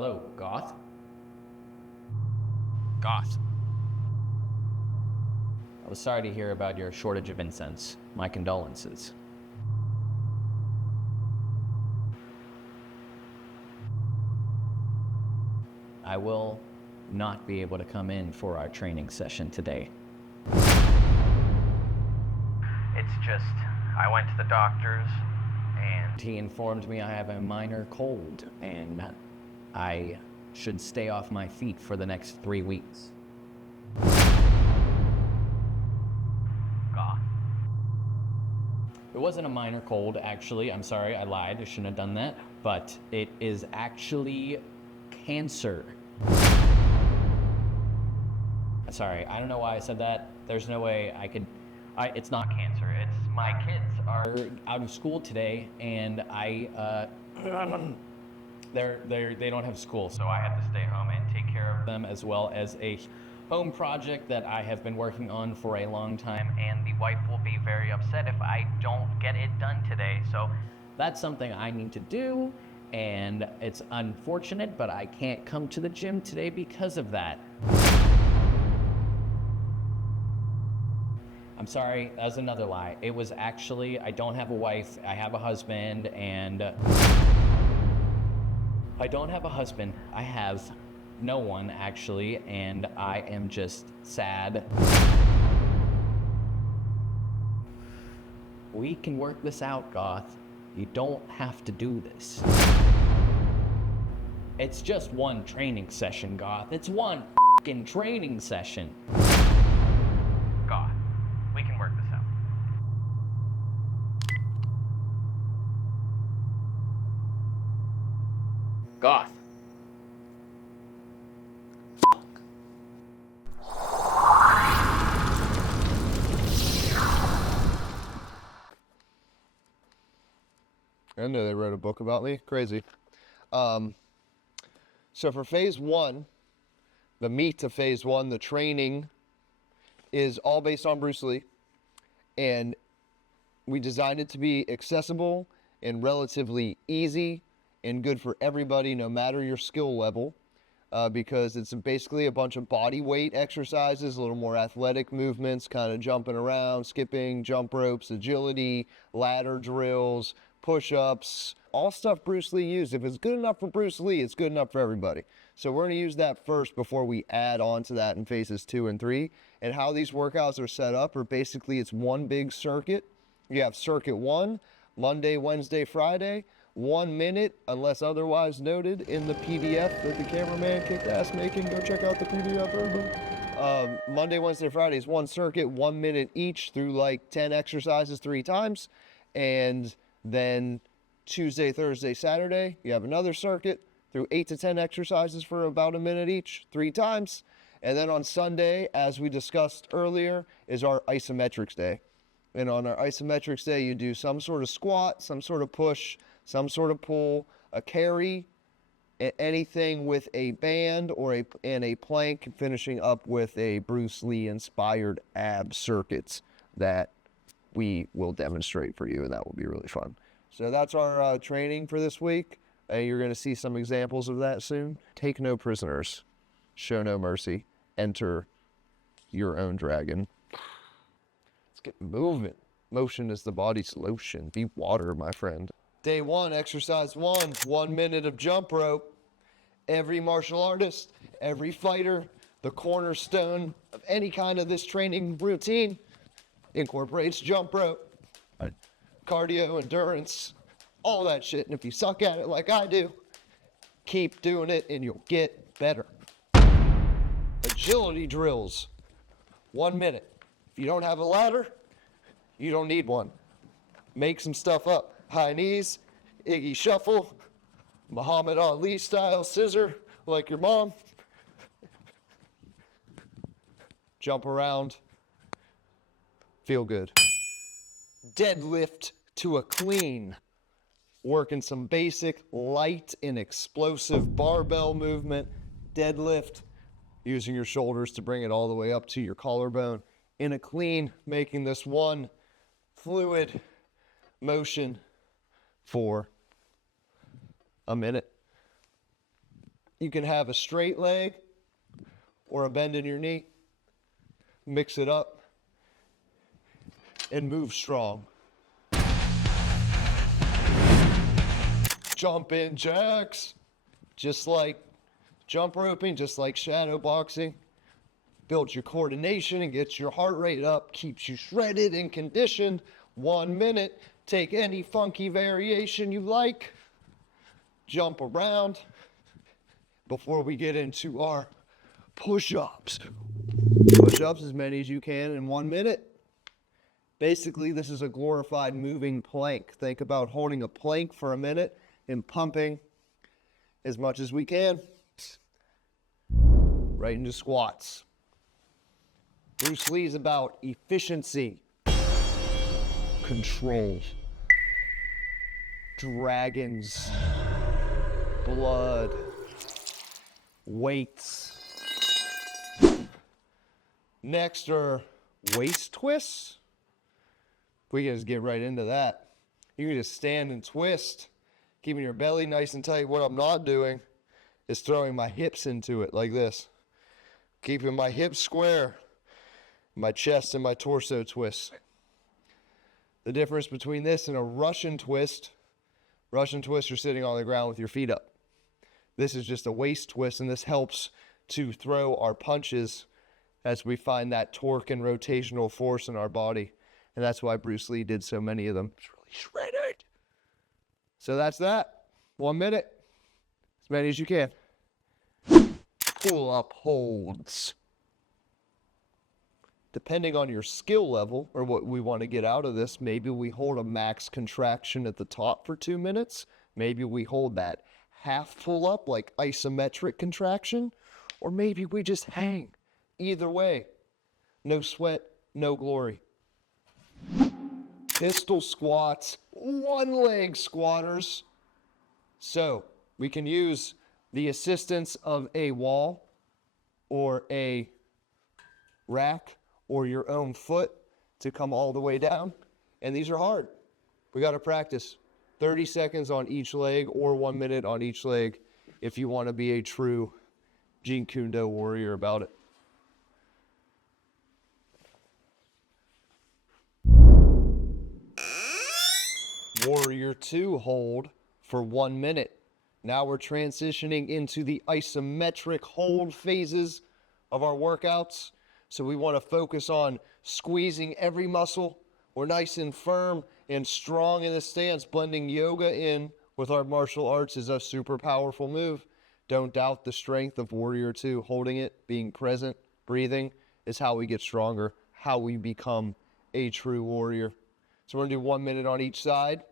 Hello, Goth? Goth. I was sorry to hear about your shortage of incense. My condolences. I will not be able to come in for our training session today. It's just, I went to the doctor's and he informed me I have a minor cold and I should stay off my feet for the next 3 weeks. Goth. It wasn't a minor cold, actually. I'm sorry, I lied. I shouldn't have done that. But it is actually cancer. Sorry, I don't know why I said that. There's no way I could... it's not cancer. It's my kids are out of school today, and they don't have school, so I have to stay home and take care of them, as well as a home project that I have been working on for a long time, and the wife will be very upset if I don't get it done today. So that's something I need to do, and it's unfortunate, but I can't come to the gym today because of that. I'm sorry, that was another lie. It was actually, I don't have a wife, I have a husband, and I don't have a husband. I have no one, actually, and I am just sad. We can work this out, Goth. You don't have to do this. It's just one training session, Goth. It's one f***ing training session. Goth, we can work this out. Goth. I know they wrote a book about me. Crazy. So for phase one, the meat of phase one, the training is all based on Bruce Lee. And we designed it to be accessible and relatively easy and good for everybody, no matter your skill level, because it's basically a bunch of body weight exercises, a little more athletic movements, kind of jumping around, skipping, jump ropes, agility, ladder drills, push-ups, all stuff Bruce Lee used. If it's good enough for Bruce Lee, it's good enough for everybody. So we're going to use that first before we add on to that in phases 2 and 3. And how these workouts are set up are basically it's one big circuit. You have circuit 1, Monday, Wednesday, Friday, 1 minute, unless otherwise noted in the PDF that the cameraman kicked ass making. Go check out the PDF, everybody. Monday, Wednesday, Friday is one circuit, 1 minute each through like 10 exercises 3 times. And then Tuesday, Thursday, Saturday, you have another circuit through 8 to 10 exercises for about a minute each, 3 times. And then on Sunday, as we discussed earlier, is our isometrics day. And on our isometrics day, you do some sort of squat, some sort of push, some sort of pull, a carry, anything with a band or a plank, finishing up with a Bruce Lee inspired ab circuits that we will demonstrate for you, and that will be really fun. So that's our training for this week. You're going to see some examples of that soon. Take no prisoners. Show no mercy. Enter your own dragon. Let's get moving. Motion is the body's lotion. Be water, my friend. Day 1, exercise 1, 1 minute of jump rope. Every martial artist, every fighter, the cornerstone of any kind of this training routine incorporates jump rope, cardio, endurance, all that shit. And if you suck at it like I do, keep doing it and you'll get better. Agility drills, 1 minute. If you don't have a ladder, you don't need one. Make some stuff up. High knees, Iggy shuffle, Muhammad Ali style scissor like your mom. Jump around. Feel good. Deadlift to a clean. Working some basic light and explosive barbell movement. Deadlift, using your shoulders to bring it all the way up to your collarbone. In a clean, making this one fluid motion for a minute. You can have a straight leg or a bend in your knee. Mix it up and move strong. Jumping jacks, just like jump roping, just like shadow boxing. Builds your coordination and gets your heart rate up, keeps you shredded and conditioned. 1 minute, take any funky variation you like. Jump around before we get into our push-ups. Push-ups as many as you can in 1 minute. Basically, this is a glorified moving plank. Think about holding a plank for a minute and pumping as much as we can. Right into squats. Bruce Lee's about efficiency, control, dragons, blood, weights. Next are waist twists. We can just get right into that. You can just stand and twist, keeping your belly nice and tight. What I'm not doing is throwing my hips into it like this. Keeping my hips square, my chest and my torso twist. The difference between this and a Russian twist, you're sitting on the ground with your feet up. This is just a waist twist, and this helps to throw our punches as we find that torque and rotational force in our body. And that's why Bruce Lee did so many of them. It's really shredded. So that's that. 1 minute. As many as you can. Pull-up holds. Depending on your skill level or what we want to get out of this, maybe we hold a max contraction at the top for 2 minutes. Maybe we hold that half pull-up like isometric contraction. Or maybe we just hang. Either way, no sweat, no glory. Pistol squats, 1-leg squatters. So we can use the assistance of a wall or a rack or your own foot to come all the way down. And these are hard. We got to practice 30 seconds on each leg or 1 minute on each leg if you want to be a true Jeet Kune Do warrior about it. Warrior 2 hold for 1 minute. Now we're transitioning into the isometric hold phases of our workouts. So we want to focus on squeezing every muscle. We're nice and firm and strong in this stance. Blending yoga in with our martial arts is a super powerful move. Don't doubt the strength of Warrior 2. Holding it, being present, breathing is how we get stronger, how we become a true warrior. So we're going to do 1 minute on each side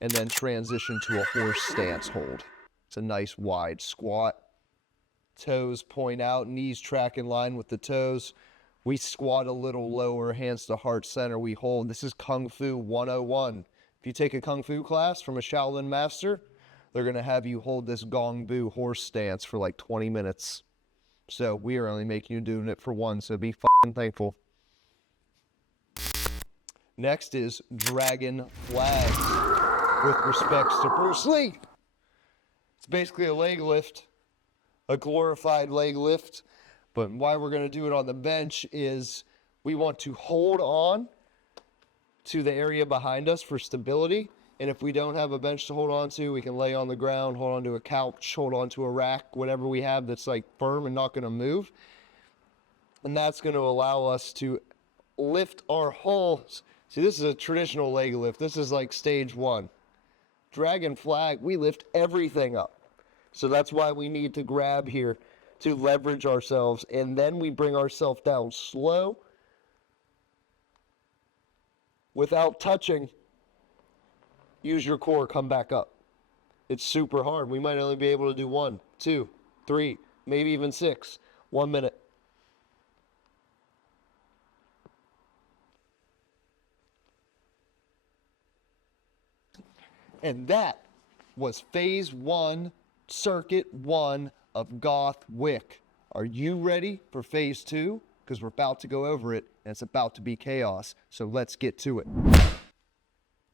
and then transition to a horse stance hold. It's a nice wide squat. Toes point out, knees track in line with the toes. We squat a little lower, hands to heart center. We hold. This is Kung Fu 101. If you take a Kung Fu class from a Shaolin master, they're going to have you hold this Gong Bu horse stance for like 20 minutes. So we are only making you doing it for 1, so be fucking thankful. Next is Dragon Flags with respects to Bruce Lee. It's basically a leg lift, a glorified leg lift. But why we're going to do it on the bench is we want to hold on to the area behind us for stability. And if we don't have a bench to hold on to, we can lay on the ground, hold on to a couch, hold on to a rack, whatever we have that's like firm and not going to move. And that's going to allow us to lift our hulls. See, this is a traditional leg lift. This is like stage 1. Dragon Flag, we lift everything up. So that's why we need to grab here to leverage ourselves. And then we bring ourselves down slow without touching. Use your core, come back up. It's super hard. We might only be able to do 1, 2, 3, maybe even 6. 1 minute. And that was phase 1, circuit 1 of Goth Wick. Are you ready for phase 2? Because we're about to go over it and it's about to be chaos. So let's get to it.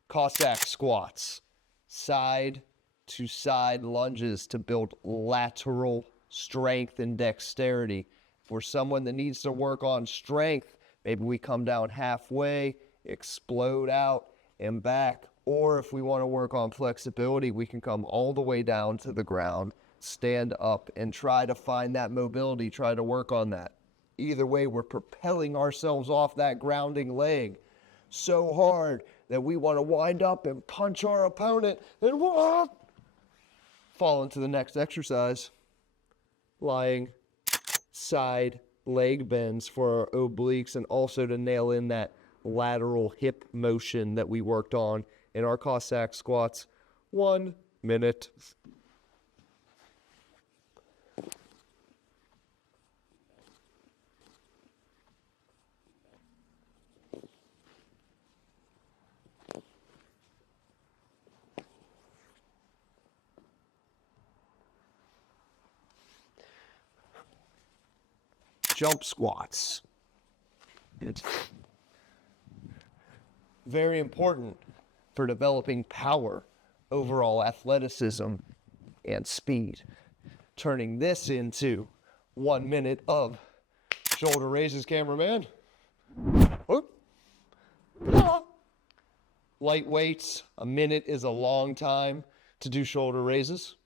Cossack squats. Side to side lunges to build lateral strength and dexterity. For someone that needs to work on strength, maybe we come down halfway, explode out and back. Or if we want to work on flexibility, we can come all the way down to the ground, stand up, and try to find that mobility, try to work on that. Either way, we're propelling ourselves off that grounding leg so hard that we want to wind up and punch our opponent and fall into the next exercise. Lying side leg bends for our obliques, and also to nail in that lateral hip motion that we worked on in our Cossack squats. 1 minute. Jump squats. It's very important for developing power, overall athleticism, and speed. Turning this into 1 minute of shoulder raises, cameraman. Whoop. Light weights, a minute is a long time to do shoulder raises.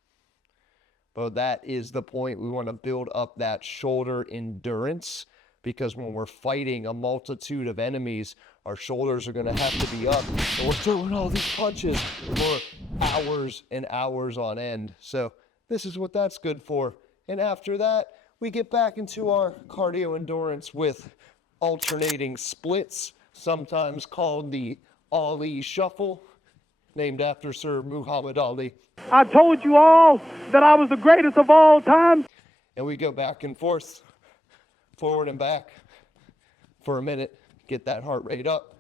But that is the point. We want to build up that shoulder endurance, because when we're fighting a multitude of enemies, our shoulders are going to have to be up. And we're throwing all these punches for hours and hours on end. So this is what that's good for. And after that, we get back into our cardio endurance with alternating splits, sometimes called the Ali Shuffle, named after Sir Muhammad Ali. I told you all that I was the greatest of all time. And we go back and forth, forward and back for a minute, get that heart rate up,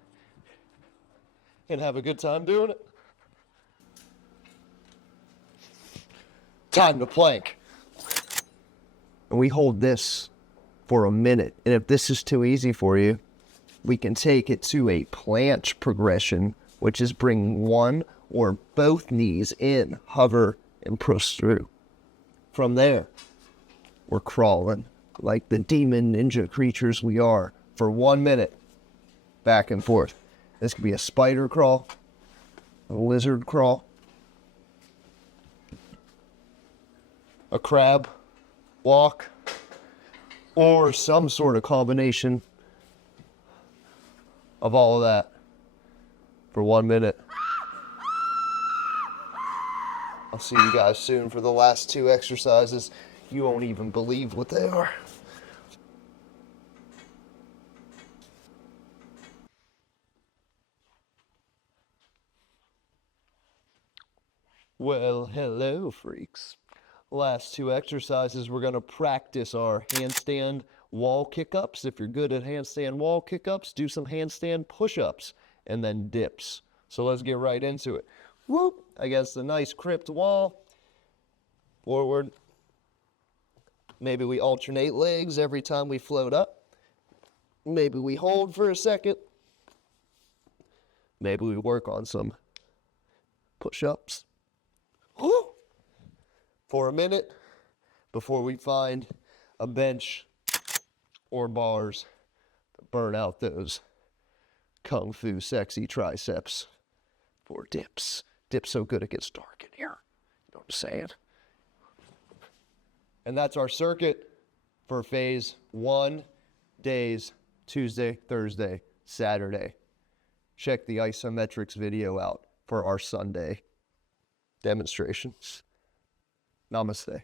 and have a good time doing it. Time to plank. And we hold this for a minute. And if this is too easy for you, we can take it to a planche progression, which is bring one or both knees in, hover, and push through. From there, we're crawling like the demon ninja creatures we are for 1 minute, back and forth. This could be a spider crawl, a lizard crawl, a crab walk, or some sort of combination of all of that for 1 minute. I'll see you guys soon for the last 2 exercises. You won't even believe what they are. Well, hello, freaks. Last 2 exercises, we're going to practice our handstand wall kick-ups. If you're good at handstand wall kick-ups, do some handstand push-ups and then dips. So let's get right into it. Whoop, against a nice crypt wall. Forward. Maybe we alternate legs every time we float up. Maybe we hold for a second. Maybe we work on some push-ups for a minute before we find a bench or bars to burn out those kung fu sexy triceps for dips. Dip's so good it gets dark in here. You know what I'm saying? And that's our circuit for phase 1, days Tuesday, Thursday, Saturday. Check the isometrics video out for our Sunday demonstrations. Namaste.